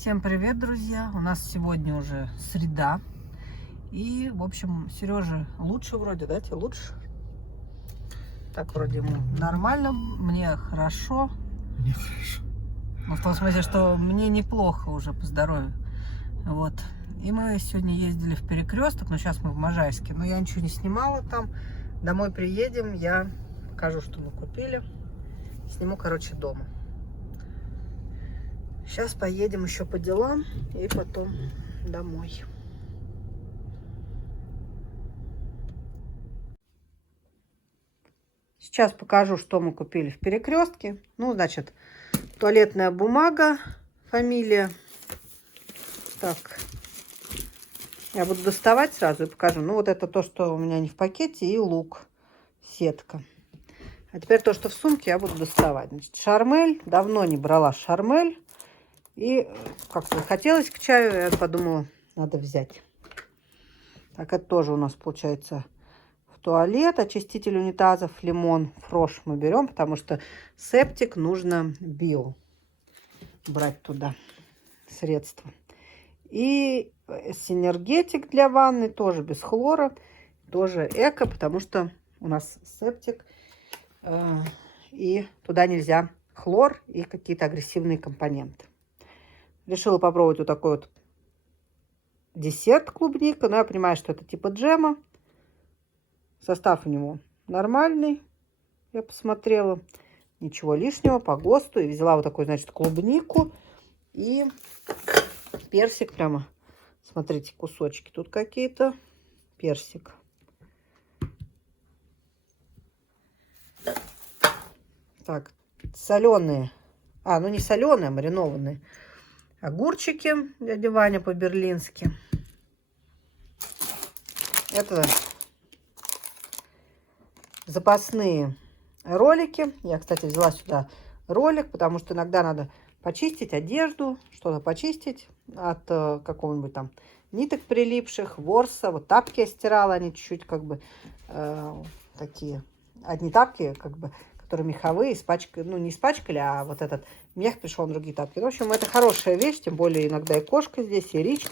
Всем привет, друзья! У нас сегодня уже среда. И, в общем, Сереже лучше вроде, да? Тебе лучше? Так, вроде ему нормально, мне хорошо. Мне хорошо. Ну, в том смысле, что мне неплохо уже по здоровью. Вот. И мы сегодня ездили в Перекресток, но сейчас мы в Можайске. Но я ничего не снимала там. Домой приедем, я покажу, что мы купили. Сниму, короче, дома. Сейчас поедем еще по делам и потом домой. Сейчас покажу, что мы купили в Перекрестке. Ну, значит, туалетная бумага, фамилия. Так, я буду доставать сразу и покажу. Ну, вот это то, что у меня не в пакете, и лук, сетка. А теперь то, что в сумке, я буду доставать. Значит, шармель. Давно не брала шармель. И как-то захотелось к чаю, я подумала, надо взять. Так, это тоже у нас получается в туалет. Очиститель унитазов, лимон, фрош мы берем, потому что септик нужно био брать туда средства. И синергетик для ванны, тоже без хлора, тоже эко, потому что у нас септик. И туда нельзя хлор и какие-то агрессивные компоненты. Решила попробовать вот такой вот десерт клубника. Но я понимаю, что это типа джема. Состав у него нормальный. Я посмотрела. Ничего лишнего по ГОСТу. И взяла вот такую, значит, клубнику. И персик прямо. Смотрите, кусочки тут какие-то. Персик. Так, соленые. Ну не соленые, а маринованные. Огурчики дядя Ваня по-берлински. Это запасные ролики. Я, кстати, взяла сюда ролик, потому что иногда надо почистить одежду, что-то почистить от какого-нибудь там ниток прилипших, ворса. Вот тапки я стирала, они чуть-чуть как бы такие. Одни тапки, как бы, которые меховые, испачкали, ну не испачкали, а вот этот мех пришел на другие тапки. В общем, это хорошая вещь, тем более иногда и кошка здесь, и рич.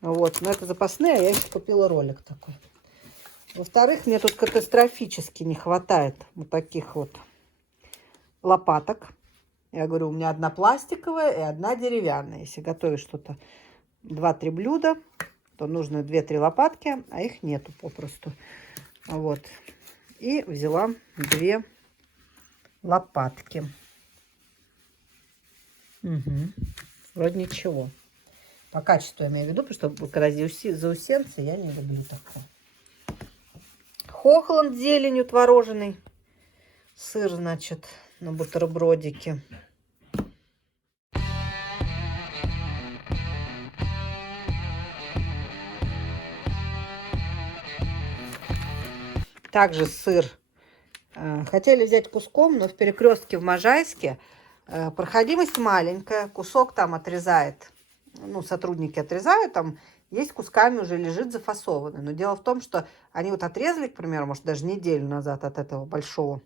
Вот, но это запасные, а я еще купила ролик такой. Во-вторых, мне тут катастрофически не хватает вот таких вот лопаток. Я говорю, у меня одна пластиковая и одна деревянная. Если готовишь что-то 2-3 блюда, то нужно 2-3 лопатки, а их нету попросту. Вот. И взяла 2 лопатки. Угу. Вроде ничего. По качеству я имею в виду, потому что когда заусенцы, я не люблю такое. Хохланд с зеленью творожный. Сыр, значит, на бутербродике. Также сыр. Хотели взять куском, но в Перекрестке в Можайске проходимость маленькая. Кусок там отрезает, ну, сотрудники отрезают, там есть кусками уже лежит зафасованный. Но дело в том, что они вот отрезали, к примеру, может, даже неделю назад от этого большого.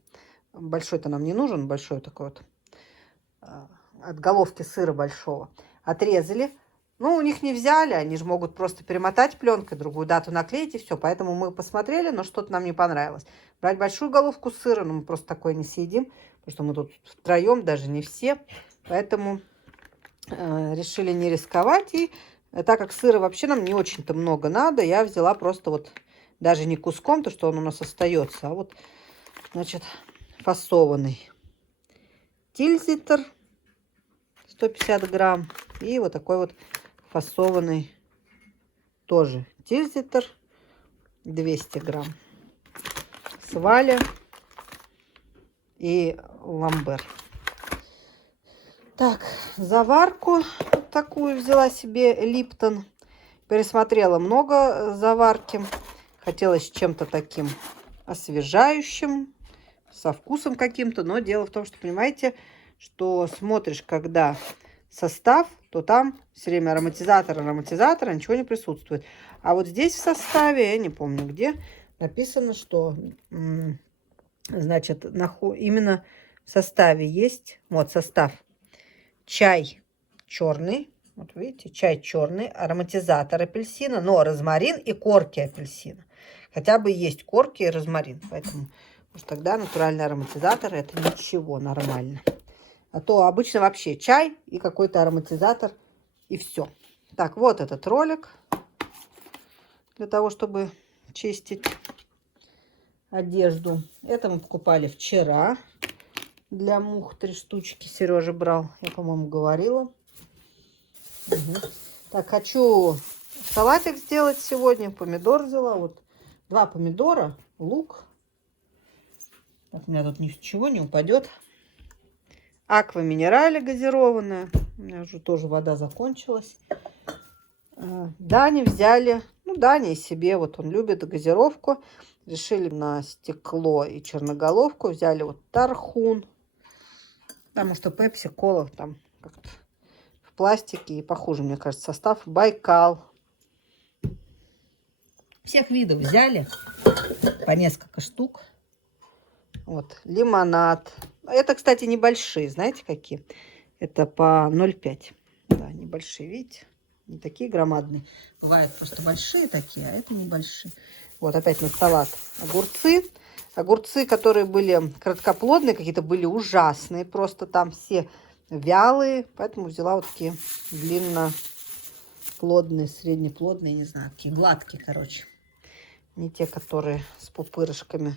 Большой-то нам не нужен, большой такой вот. От головки сыра большого. Отрезали. Ну, у них не взяли, они же могут просто перемотать пленкой, другую дату наклеить и все. Поэтому мы посмотрели, но что-то нам не понравилось. Брать большую головку сыра, но мы просто такое не съедим, потому что мы тут втроем, даже не все. Поэтому решили не рисковать. И так как сыра вообще нам не очень-то много надо, я взяла просто вот даже не куском, то что он у нас остается, а вот, значит, фасованный. Тильзитер 150 грамм. И вот такой вот фасованный тоже тильзитер 200 грамм. Сваля и ламбер. Так, заварку вот такую взяла себе Липтон. Пересмотрела много заварки. Хотелось чем-то таким освежающим, со вкусом каким-то. Но дело в том, что, понимаете, что смотришь, когда состав, то там все время ароматизатор, ничего не присутствует. А вот здесь в составе, я не помню где, написано, что, значит, именно в составе есть, вот состав, чай черный, Вот видите, чай черный, ароматизатор апельсина, но розмарин и корки апельсина. Хотя бы есть корки и розмарин, поэтому может, тогда натуральный ароматизатор это ничего, нормально. А то обычно вообще чай и какой-то ароматизатор и все. Так, вот этот ролик для того, чтобы чистить одежду. Это мы покупали вчера для мух 3 штучки. Сережа брал, я, по-моему, говорила. Угу. Так, хочу салатик сделать сегодня. Помидор взяла. Вот 2 помидора, лук. Так, у меня тут ничего не упадет. Аква минерале газированная. У меня уже тоже вода закончилась. Дани взяли. Ну, Дани себе. Вот он любит газировку. Решили на стекло и черноголовку. Взяли вот Тархун. Потому что Пепси, кола там как-то в пластике и похуже, мне кажется, состав. Байкал. Всех видов взяли. По несколько штук. Вот, лимонад. Это, кстати, небольшие, знаете, какие? Это по 0,5. Да, небольшие, видите? Не такие громадные. Бывают просто большие такие, а это небольшие. Вот опять на салат огурцы. Огурцы, которые были короткоплодные, какие-то были ужасные. Просто там все вялые. Поэтому взяла вот такие длинноплодные, среднеплодные, не знаю, такие гладкие, короче. Не те, которые с пупырышками.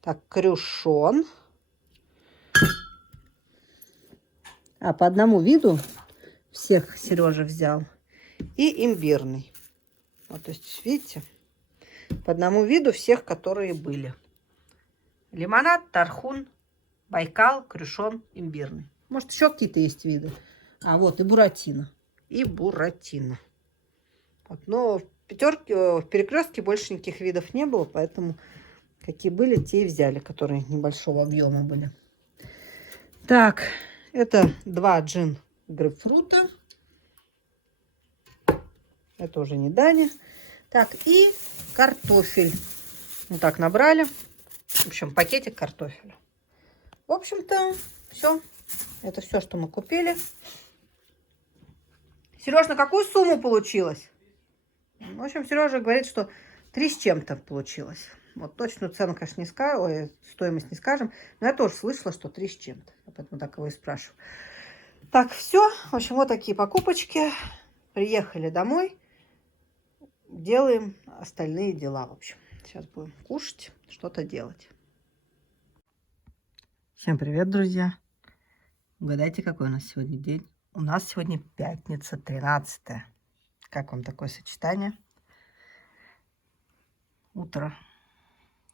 Так, крюшон. А по одному виду всех Сережа взял. И имбирный. Вот, то есть, видите, по одному виду всех, которые были. Лимонад, Тархун, Байкал, крюшон, имбирный. Может, еще какие-то есть виды. А вот и буратино. И буратино. Вот, но в перекрестке больше никаких видов не было, поэтому какие были, те и взяли, которые небольшого объема были. Так, это 2 джин грейпфрута. Это уже не Дани. Так, и картофель. Вот так набрали. В общем, пакетик картофеля. В общем-то, все. Это все, что мы купили. Сереж, на какую сумму получилось? В общем, Сережа говорит, что 3 с чем-то получилось. Вот точную цену, конечно, не скажем, ой, стоимость не скажем. Но я тоже слышала, что 3 с чем-то. Я поэтому так его и спрашиваю. Так, все. В общем, вот такие покупочки. Приехали домой. Делаем остальные дела, в общем. Сейчас будем кушать, что-то делать. Всем привет, друзья. Угадайте, какой у нас сегодня день? У нас сегодня пятница, 13-е. Как вам такое сочетание? Утро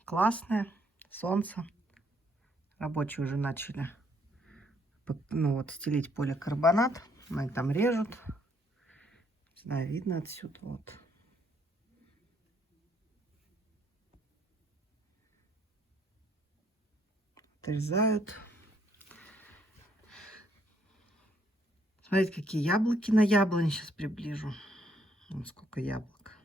классное, солнце. Рабочие уже начали, ну вот, стелить поликарбонат. Они там режут. Не знаю, видно отсюда, вот. Отрезают. Смотрите, какие яблоки на яблоне. Сейчас приближу. Вон сколько яблок.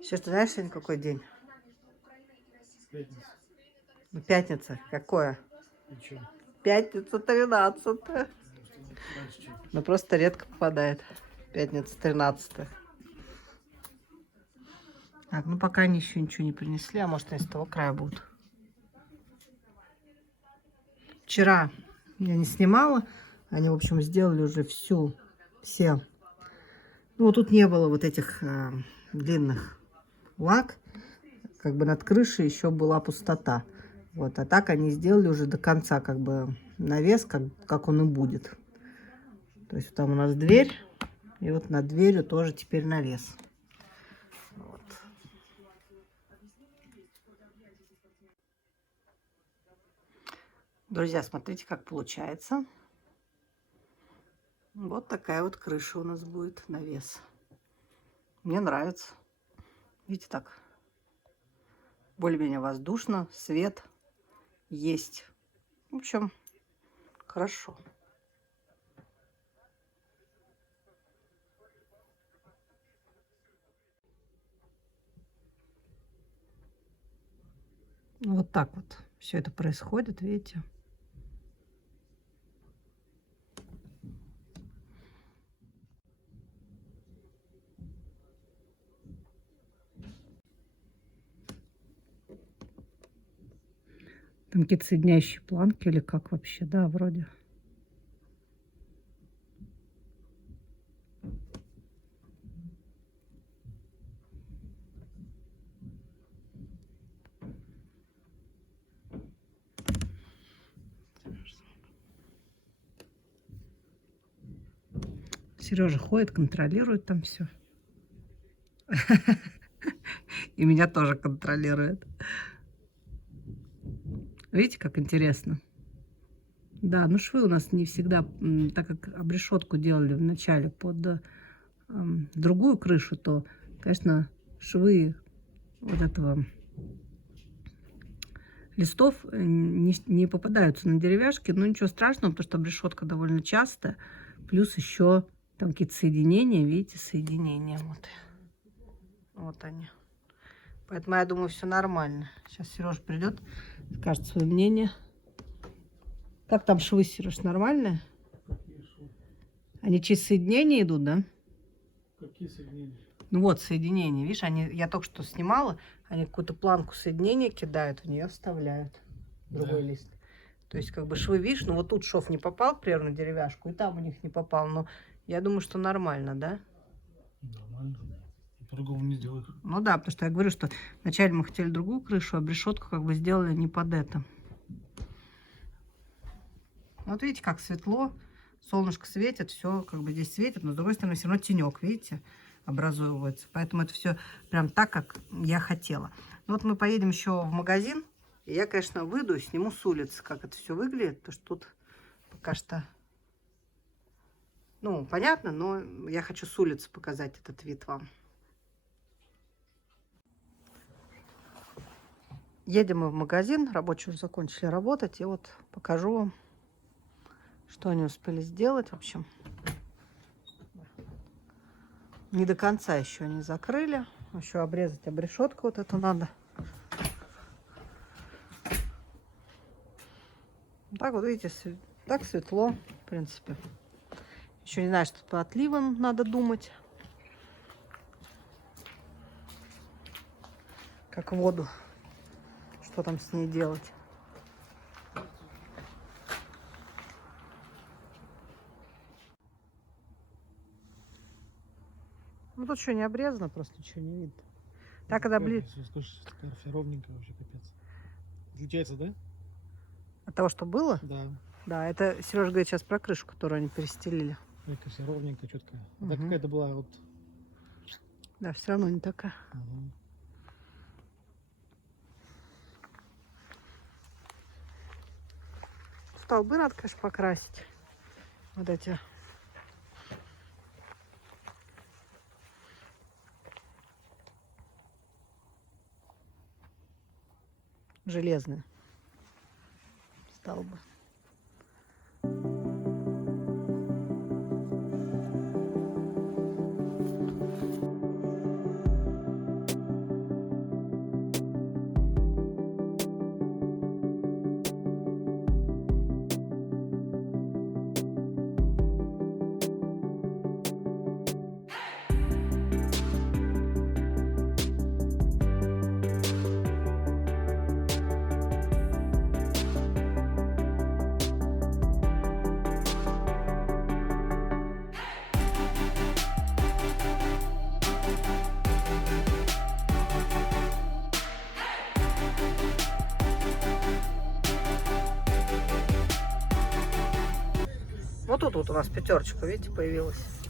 Сейчас ты знаешь, сегодня какой день? Пятница. Ну, пятница. Какое? Ничего. Пятница 13. Раньше, чем Но просто редко попадает. Пятница 13. Так, ну пока они еще ничего не принесли, а может, они с того края будут. Вчера я не снимала. Они, в общем, сделали уже все. Ну, вот тут не было вот этих длинных лак. Как бы над крышей еще была пустота. Вот, а так они сделали уже до конца, как бы навес, как он и будет. То есть там у нас дверь, и вот над дверью тоже теперь навес. Вот. Друзья, смотрите, как получается. Вот такая вот крыша у нас будет, навес. Мне нравится. Видите, так более-менее воздушно, свет есть. В общем, хорошо. Вот так вот. все это происходит, видите? Там какие-то соединяющие планки или как вообще, да, вроде. Сережа ходит, контролирует там все. И меня тоже контролирует. Видите, как интересно? Да, ну швы у нас не всегда, так как обрешетку делали вначале под другую крышу, то, конечно, швы вот этого листов не попадаются на деревяшки, но ничего страшного, потому что обрешетка довольно часто. Плюс еще там какие-то соединения, видите, соединения вот. Вот они. Поэтому я думаю, все нормально. Сейчас Сереж придет, скажет свое мнение. Как там швы, Сереж, нормальные? Какие швы? Они через соединения идут, да? Какие соединения? Ну вот, соединения, видишь, я только что снимала, они какую-то планку соединения кидают, в нее вставляют другой лист. То есть, как бы швы, видишь, ну вот тут шов не попал, к примеру, на деревяшку, и там у них не попал, но я думаю, что нормально, да? Нормально. По-другому не сделаешь. Ну да, потому что я говорю, что вначале мы хотели другую крышу, а решетку как бы сделали не под это. Вот видите, как светло, солнышко светит, все как бы здесь светит, но с другой стороны все равно тенек, видите, образовывается. Поэтому это все прям так, как я хотела. Ну вот мы поедем еще в магазин, и я, конечно, выйду и сниму с улицы, как это все выглядит, потому что тут пока что, ну, понятно, но я хочу с улицы показать этот вид вам. Едем мы в магазин, рабочие уже закончили работать, и вот покажу вам, что они успели сделать. В общем, не до конца еще они закрыли. Еще обрезать обрешетку вот эту надо. Так вот, видите, так светло, в принципе. Еще не знаю, что по отливам надо думать. Как воду. Что там с ней делать? Ну тут что, не обрезано, просто ничего не видно. Так, когда Слушай, такая ровненькая вообще, капец. Отличается, да? От того, что было? Да. Да, это Сережа говорит сейчас про крышу, которую они перестелили. Такая вся ровненькая, четкая. А так какая-то была вот. Да, все равно не такая. Ага. Столбы надо, конечно, покрасить. Вот эти. Железные столбы. Вот тут вот у нас пятерочка, видите, появилась.